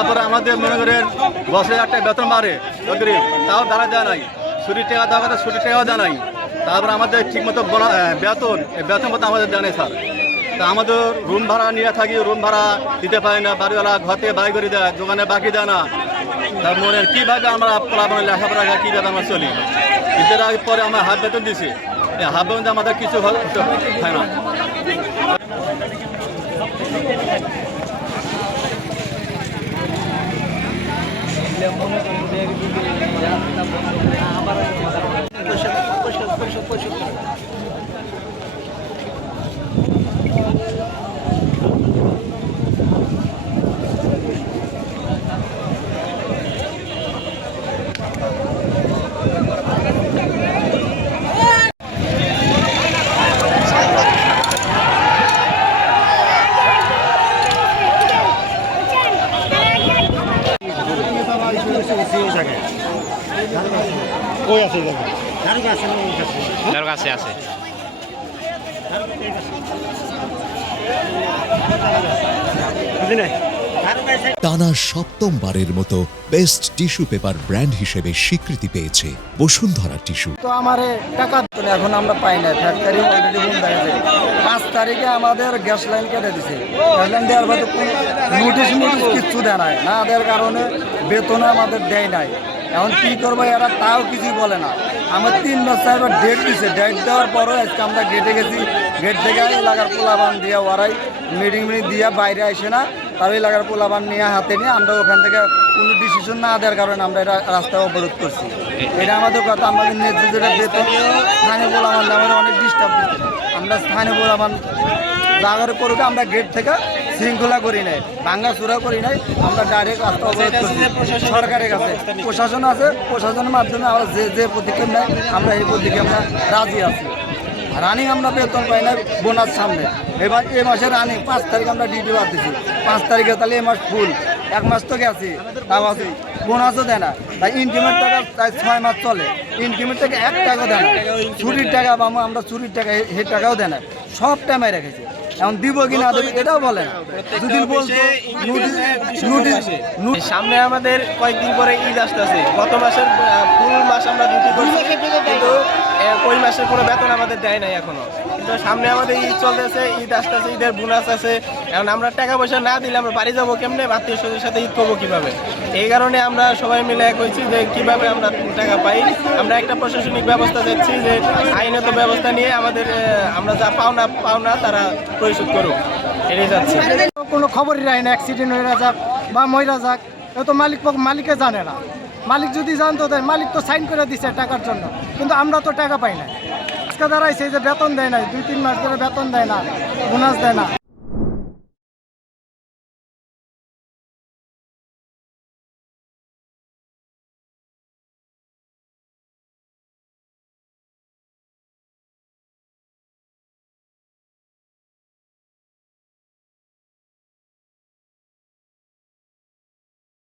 তারপরে আমাদের মনে করেন বছরে একটা বেতন বাড়ে তাও দ্বারা দেওয়া নাই, ছুটির টাকা দেওয়া কথা ছুটির টাকাও দেওয়া নাই। তারপরে আমাদের ঠিকমতো বেতন বেতন মতো আমাদের দেয় নাই স্যার। তা আমাদের রুম ভাড়া নিয়ে থাকি, রুম ভাড়া দিতে পারি না, বাড়িওয়ালা ঘরে বাই করে দেয়, দোকানে বাকি দেয় না। তার মনে কীভাবে আমরা মানে লেখাপড়া কীভাবে আমরা চলি। ঈদের আগে পরে আমরা হাফ বেতন দিছি, এই হাফ বেতন আমাদের কিছু হয় না। টানা সপ্তমবারের মতো বেস্ট টিস্যু পেপার ব্র্যান্ড হিসেবে স্বীকৃতি পেয়েছে বসুন্ধরা টিস্যু। তো আমার টাকা এখন আমরা পাই না, ফ্যাক্টরি অলরেডি বন্ধ হয়ে গেছে। 5 তারিখে আমাদের গ্যাস লাইন কেটে দিছে, গ্যাস লাইন দেওয়ার পরে নোটিশ কিচ্ছু দেয় নাই, না দেওয়ার কারণে বেতন আমাদের দেয় নাই। এখন কী করবো এরা তাও কিছুই বলে না। আমার 3 মাস 4 বার ডেট দিছে, ডেট দেওয়ার পরও আজকে আমরা গেটে গেছি, গেট থেকে এলাকার পোলাবান দিয়ে ওরাই মিটিং দিয়ে বাইরে আসে না, তার এলাকার পোলাবান নিয়ে হাতে নিয়ে আমরা ওখান থেকে কোনো ডিসিশন না দেওয়ার কারণে আমরা এটা রাস্তায় অবরোধ করছি। এটা আমাদের কথা। আমাদের নেতৃত্বের বেতন স্থানীয় পোলাবান আমাদের অনেক ডিস্টার্ব দিচ্ছে। আমরা স্থানীয় পোলাবান জাগার করুক, আমরা গেট থেকে শৃঙ্খলা করি নাই, ভাঙ্গা চূড়া করি নাই, আমরা ডাইরেক্ট রাস্তা অবরোধ করছি সরকারের কাছে। প্রশাসন আছে, প্রশাসনের মাধ্যমে আমরা যে পদক্ষেপ নেয় আমরা এই পদক্ষেপে আমরা রাজি আছি। রানিং আমরা বেতন পাই না বোনাস সামনে। এবার এই মাসে রানিং 5 তারিখ আমরা ডিউটি বাদ দিচ্ছি, 5 তারিখে তাহলে এই মাস ফুল 1 মাস তো গেছি, তাও আছে বোনাসও দেয় না। তাই ইনক্রিমেন্ট টাকা তাই 6 মাস চলে, ইনক্রিমেন্ট থেকে 1 টাকাও দেয় না। চুরির টাকা পাবো আমরা, চুরির টাকা সেই টাকাও দেয় না, সব টাইমে রেখেছি। এখন দিব কি না দেবে এটাও বলে না। দুদিন বলতো সামনে আমাদের কয়েকদিন পরে ঈদ আসতেছে। গত মাসের ফুল মাস আমরা ডিউটি করছি, কিন্তু ওই মাসের কোনো বেতন আমাদের দেয় নাই এখনো। কিন্তু সামনে আমাদের ঈদ চলতেছে, ঈদ আসতেছে, ঈদের বোনাস আছে। এখন আমরা টাকা পয়সা না দিলে আমরা বাড়ি যাবো কেমনে, আত্মীয় স্বজনের সাথে ঈদ করবো কীভাবে? এই কারণে আমরা সবাই মিলে এক হয়েছি যে কীভাবে আমরা টাকা পাই। আমরা একটা প্রশাসনিক ব্যবস্থা দিচ্ছি যে আইনত ব্যবস্থা নিয়ে আমাদের আমরা যা পাওনা তারা পরিশোধ করুক, এড়িয়ে যাচ্ছে। কোনো খবরই রায় না, অ্যাক্সিডেন্ট হয়ে যাক বা মহিলা যাক, এ তো মালিকে জানে না। মালিক যদি জানতো দেয়, মালিক তো সাইন করে দিচ্ছে টাকার জন্য, কিন্তু আমরা তো টাকা পাই না। আজকে দাঁড়াইছে যে বেতন দেয় নাই, 2-3 মাস ধরে বেতন দেয় না, বোনাস দেয় না।